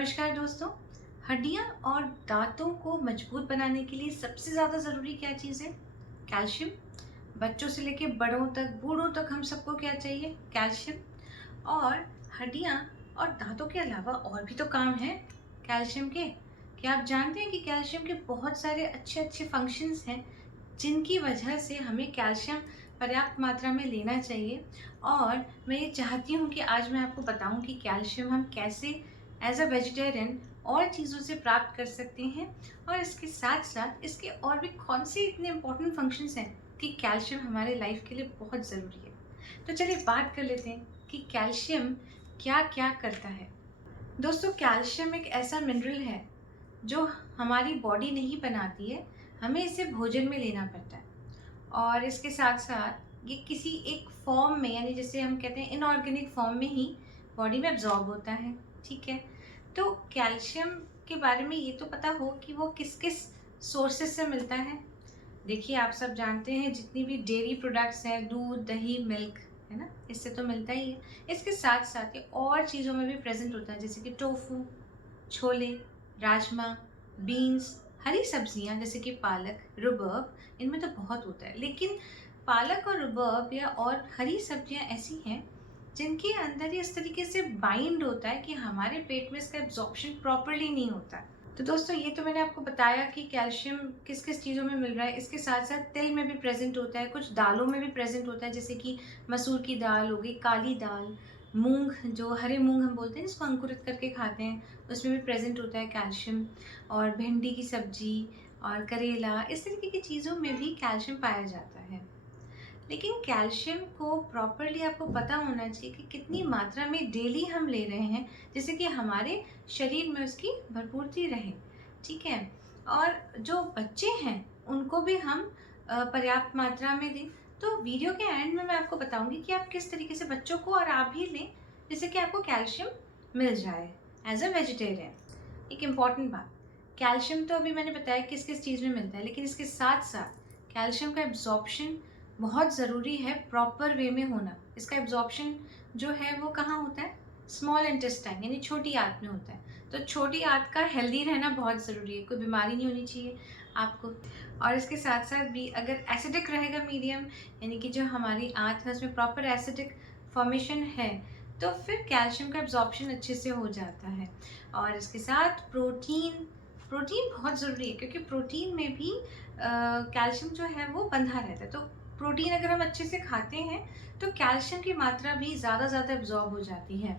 नमस्कार दोस्तों। हड्डियाँ और दांतों को मजबूत बनाने के लिए सबसे ज़्यादा ज़रूरी क्या चीज़ है? कैल्शियम। बच्चों से लेके बड़ों तक, बूढ़ों तक हम सबको क्या चाहिए? कैल्शियम। और हड्डियाँ और दांतों के अलावा और भी तो काम हैं कैल्शियम के। क्या आप जानते हैं कि कैल्शियम के बहुत सारे अच्छे-अच्छे फंक्शंस हैं, जिनकी वजह से हमें कैल्शियम पर्याप्त मात्रा में लेना चाहिए। और मैं ये चाहती हूँ कि आज मैं आपको बताऊँ कि कैल्शियम हम कैसे एज़ अ वेजिटेरियन और चीज़ों से प्राप्त कर सकते हैं, और इसके साथ-साथ इसके और भी कौन से इतने इम्पोर्टेंट फंक्शंस हैं कि कैल्शियम हमारे लाइफ के लिए बहुत ज़रूरी है। तो चलिए बात कर लेते हैं कि कैल्शियम क्या-क्या करता है। दोस्तों, कैल्शियम एक ऐसा मिनरल है जो हमारी बॉडी नहीं बनाती है, हमें इसे भोजन में लेना पड़ता है। और इसके साथ-साथ ये किसी एक फॉर्म में, यानी जैसे हम कहते हैं इनऑर्गेनिक फॉर्म में ही बॉडी में एब्ज़ॉर्ब होता है, ठीक है? तो कैल्शियम के बारे में ये तो पता हो कि वो किस-किस सोर्सेज़ से मिलता है। देखिए, आप सब जानते हैं जितनी भी डेयरी प्रोडक्ट्स हैं, दूध, दही, मिल्क, है ना? इससे तो मिलता ही है। इसके साथ-साथ ये और चीज़ों में भी प्रेज़ेंट होता है, जैसे कि टोफू, छोले, राजमा, बीन्स, हरी सब्जियाँ जैसे कि पालक, रबर, इनमें तो बहुत होता है। लेकिन पालक और रबर या और हरी सब्जियाँ ऐसी हैं जिनके अंदर ये इस तरीके से बाइंड होता है कि हमारे पेट में इसका एब्ज़ॉर्प्शन प्रॉपर्ली नहीं होता है। तो दोस्तों, ये तो मैंने आपको बताया कि कैल्शियम किस-किस चीज़ों में मिल रहा है। इसके साथ-साथ तिल में भी प्रेज़ेंट होता है, कुछ दालों में भी प्रेज़ेंट होता है, जैसे कि मसूर की दाल हो गई, काली दाल, मूँग, जो हरे मूँग हम बोलते हैं जिसको अंकुरित करके खाते हैं, उसमें भी प्रेज़ेंट होता है कैल्शियम। और भिंडी की सब्ज़ी और करेला, इस तरीके की चीज़ों में भी कैल्शियम पाया जाता है। लेकिन कैल्शियम को प्रॉपरली आपको पता होना चाहिए कि कितनी मात्रा में डेली हम ले रहे हैं, जिससे कि हमारे शरीर में उसकी भरपूरती रहे, ठीक है? और जो बच्चे हैं, उनको भी हम पर्याप्त मात्रा में दें। तो वीडियो के एंड में मैं आपको बताऊँगी कि आप किस तरीके से बच्चों को और आप भी लें, जिससे कि आपको कैल्शियम मिल जाए एज़ अ वेजिटेरियन। एक इम्पॉर्टेंट बात, कैल्शियम तो अभी मैंने बताया किस-किस चीज़ में मिलता है, लेकिन इसके साथ-साथ कैल्शियम का एब्ज़ॉर्प्शन बहुत ज़रूरी है प्रॉपर वे में होना। इसका एब्ज़ॉर्प्शन जो है वो कहाँ होता है? स्मॉल इंटेस्टाइन, यानी छोटी आँत में होता है। तो छोटी आँत का हेल्दी रहना बहुत ज़रूरी है, कोई बीमारी नहीं होनी चाहिए आपको। और इसके साथ-साथ भी अगर एसिडिक रहेगा मीडियम, यानी कि जो हमारी आँत है उसमें प्रॉपर एसिडिक फ़ॉर्मेशन है, तो फिर कैल्शियम का एब्ज़ॉर्प्शन अच्छे से हो जाता है। और इसके साथ प्रोटीन, प्रोटीन बहुत ज़रूरी है, क्योंकि प्रोटीन में भी कैल्शियम जो है वो बंधा रहता है। तो प्रोटीन अगर हम अच्छे से खाते हैं तो कैल्शियम की मात्रा भी ज़्यादा एब्ज़ॉर्ब हो जाती है।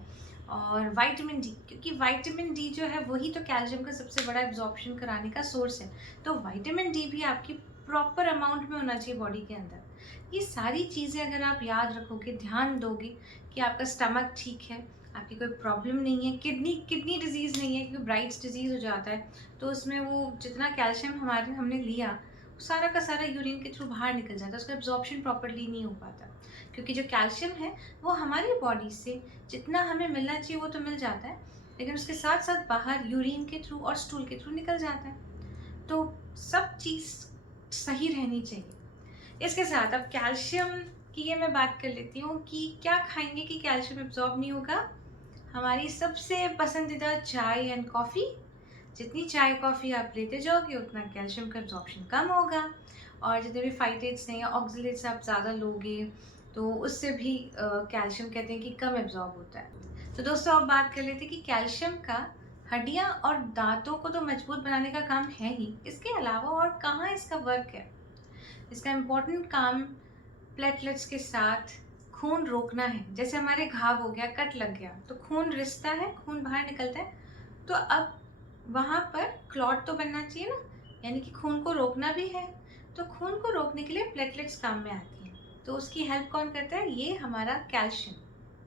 और विटामिन डी, क्योंकि विटामिन डी जो है वही तो कैल्शियम का सबसे बड़ा एब्ज़ॉर्प्शन कराने का सोर्स है। तो विटामिन डी भी आपकी प्रॉपर अमाउंट में होना चाहिए बॉडी के अंदर। ये सारी चीज़ें अगर आप याद रखोगे, ध्यान दोगे कि आपका स्टमक ठीक है, आपकी कोई प्रॉब्लम नहीं है, किडनी किडनी डिज़ीज़ नहीं है, क्योंकि ब्राइट्स डिज़ीज़ हो जाता है, तो उसमें वो जितना कैल्शियम हमने लिया, सारा का सारा यूरिन के थ्रू बाहर निकल जाता है, उसका एब्ज़ॉर्प्शन प्रॉपर्ली नहीं हो पाता। क्योंकि जो कैल्शियम है वो हमारी बॉडी से जितना हमें मिलना चाहिए वो तो मिल जाता है, लेकिन उसके साथ-साथ बाहर यूरिन के थ्रू और स्टूल के थ्रू निकल जाता है। तो सब चीज़ सही रहनी चाहिए। इसके साथ अब कैल्शियम की ये मैं बात कर लेती हूँ कि क्या खाएँगे कि कैल्शियम एब्ज़ॉर्ब नहीं होगा? हमारी सबसे पसंदीदा चाय एंड कॉफ़ी। जितनी चाय कॉफ़ी आप लेते जाओगे उतना कैल्शियम का एब्ज़ॉर्प्शन कम होगा। और जितने भी फाइटेट्स हैं या ऑक्ज़ेलेट्स आप ज़्यादा लोगे तो उससे भी कैल्शियम कहते हैं कि कम एब्ज़ॉर्ब होता है। तो दोस्तों, अब बात कर लेते हैं कि कैल्शियम का हड्डियाँ और दाँतों को तो मजबूत बनाने का काम है ही, इसके अलावा और कहाँ इसका वर्क है? इसका इम्पोर्टेंट काम प्लेटलेट्स के साथ खून रोकना है। जैसे हमारे घाव हो गया, कट लग गया, तो खून रिसता है, खून बाहर निकलता है। तो अब वहाँ पर क्लॉट तो बनना चाहिए ना, यानी कि खून को रोकना भी है। तो खून को रोकने के लिए प्लेटलेट्स काम में आती हैं। तो उसकी हेल्प कौन करता है? ये हमारा कैल्शियम,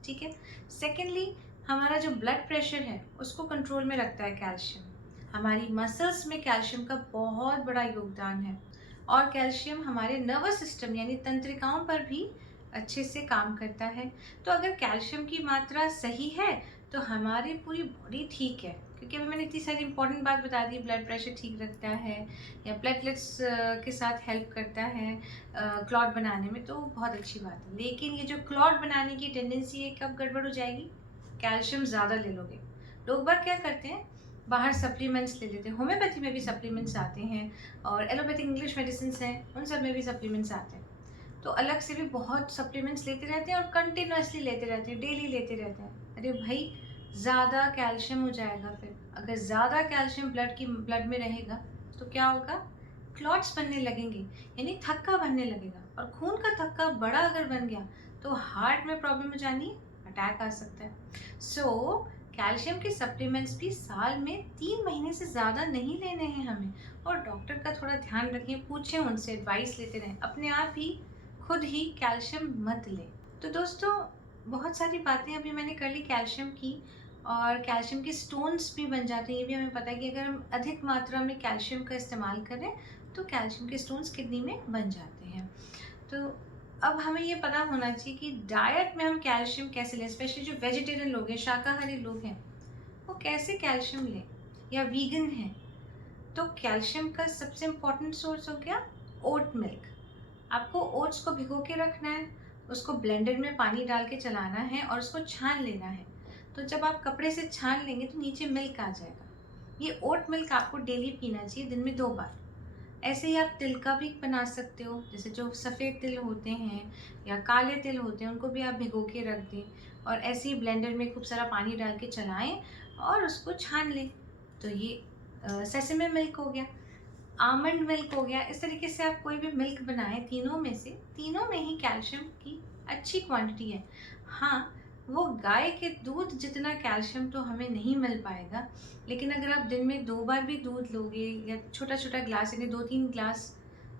ठीक है। सेकेंडली, हमारा जो ब्लड प्रेशर है उसको कंट्रोल में रखता है कैल्शियम। हमारी मसल्स में कैल्शियम का बहुत बड़ा योगदान है। और कैल्शियम हमारे नर्वस सिस्टम यानी तंत्रिकाओं पर भी अच्छे से काम करता है। तो अगर कैल्शियम की मात्रा सही है तो हमारी पूरी बॉडी ठीक है, क्योंकि अभी मैंने इतनी सारी इंपॉर्टेंट बात बता दी, ब्लड प्रेशर ठीक रखता है या प्लेटलेट्स के साथ हेल्प करता है क्लॉट बनाने में, तो बहुत अच्छी बात है। लेकिन ये जो क्लॉट बनाने की टेंडेंसी है, कब गड़बड़ हो जाएगी? कैल्शियम ज़्यादा ले लोगे लोग बाग क्या करते हैं, बाहर सप्लीमेंट्स ले लेते हैं। होम्योपैथी में भी सप्लीमेंट्स आते हैं और एलोपैथिक इंग्लिश मेडिसिन हैं, उन सब में भी सप्लीमेंट्स आते हैं। तो अलग से भी बहुत सप्लीमेंट्स लेते रहते हैं और कंटिन्यूअसली लेते रहते हैं, डेली लेते रहते हैं। अरे भाई, ज़्यादा कैल्शियम हो जाएगा। फिर अगर ज़्यादा कैल्शियम ब्लड में रहेगा तो क्या होगा, क्लॉट्स बनने लगेंगे, यानी थक्का बनने लगेगा। और खून का थक्का बड़ा अगर बन गया तो हार्ट में प्रॉब्लम हो जानी, अटैक आ सकता है। सो कैल्शियम के सप्लीमेंट्स भी साल में 3 महीने से ज़्यादा नहीं लेने हैं हमें। और डॉक्टर का थोड़ा ध्यान रखें, पूछें उनसे, एडवाइस लेते रहें। अपने आप ही खुद ही कैल्शियम मत लें। तो दोस्तों, बहुत सारी बातें अभी मैंने कर ली कैल्शियम की। और कैल्शियम के स्टोन्स भी बन जाते हैं, ये भी हमें पता है कि अगर हम अधिक मात्रा में कैल्शियम का इस्तेमाल करें तो कैल्शियम के स्टोन्स किडनी में बन जाते हैं। तो अब हमें ये पता होना चाहिए कि डाइट में हम कैल्शियम कैसे लें, स्पेशली जो वेजिटेरियन लोग हैं, शाकाहारी लोग हैं, वो कैसे कैल्शियम लें, या वीगन हैं। तो कैल्शियम का सबसे इम्पोर्टेंट सोर्स हो गया ओट मिल्क। आपको ओट्स को भिगो के रखना है, उसको ब्लेंडर में पानी डाल के चलाना है और उसको छान लेना है। तो जब आप कपड़े से छान लेंगे तो नीचे मिल्क आ जाएगा। ये ओट मिल्क आपको डेली पीना चाहिए, दिन में 2 बार। ऐसे ही आप तिल का भी बना सकते हो, जैसे जो सफ़ेद तिल होते हैं या काले तिल होते हैं, उनको भी आप भिगो के रख दें और ऐसे ही ब्लेंडर में खूब सारा पानी डाल के चलाएं और उसको छान लें। तो ये सेसमे मिल्क हो गया, आमंड मिल्क हो गया। इस तरीके से आप कोई भी मिल्क बनाएं, तीनों में से, तीनों में ही कैल्शियम की अच्छी क्वांटिटी है। हाँ, वो गाय के दूध जितना कैल्शियम तो हमें नहीं मिल पाएगा, लेकिन अगर आप दिन में 2 बार भी दूध लोगे या छोटा छोटा ग्लास, यानी 2-3 ग्लास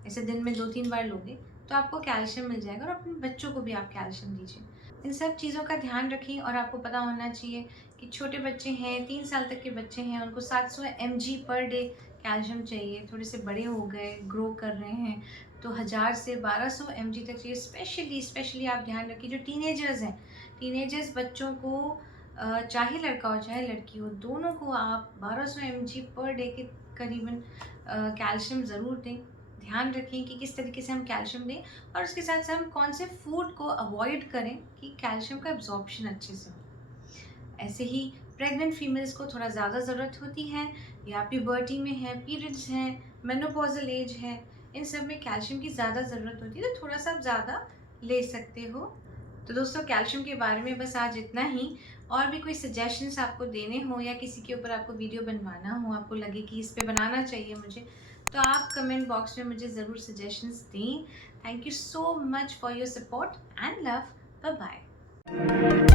ऐसे दिन में 2-3 बार लोगे, तो आपको कैल्शियम मिल जाएगा। और अपने बच्चों को भी आप कैल्शियम दीजिए। इन सब चीज़ों का ध्यान रखिए। और आपको पता होना चाहिए कि छोटे बच्चे हैं, 3 साल तक के बच्चे हैं, उनको 700 mg पर डे कैल्शियम चाहिए। थोड़े से बड़े हो गए, ग्रो कर रहे हैं, तो 1000 से 1200 mg तक चाहिए। स्पेशली आप ध्यान रखिए जो टीनेजर्स हैं, टीनेजर्स बच्चों को चाहे लड़का हो चाहे लड़की हो, दोनों को आप 1200 mg पर डे के करीबन कैल्शियम ज़रूर दें। ध्यान रखें कि किस तरीके से हम कैल्शियम दें और उसके साथ साथ हम कौन से फूड को अवॉइड करें कि कैल्शियम का एब्जॉर्प्शन अच्छे से हो। ऐसे ही प्रेग्नेंट फीमेल्स को थोड़ा ज़्यादा ज़रूरत होती है, या प्यूबर्टी में है, पीरियड्स हैं, मेनोपॉजल एज है, इन सब में कैल्शियम की ज़्यादा ज़रूरत होती है। तो थोड़ा सा आप ज़्यादा ले सकते हो। तो दोस्तों, कैल्शियम के बारे में बस आज इतना ही। और भी कोई सजेशंस आपको देने हो या किसी के ऊपर आपको वीडियो बनवाना हो, आपको लगे कि इस पे बनाना चाहिए मुझे, तो आप कमेंट बॉक्स में मुझे ज़रूर सजेशंस दें। Thank you so much for your support and love. Bye bye.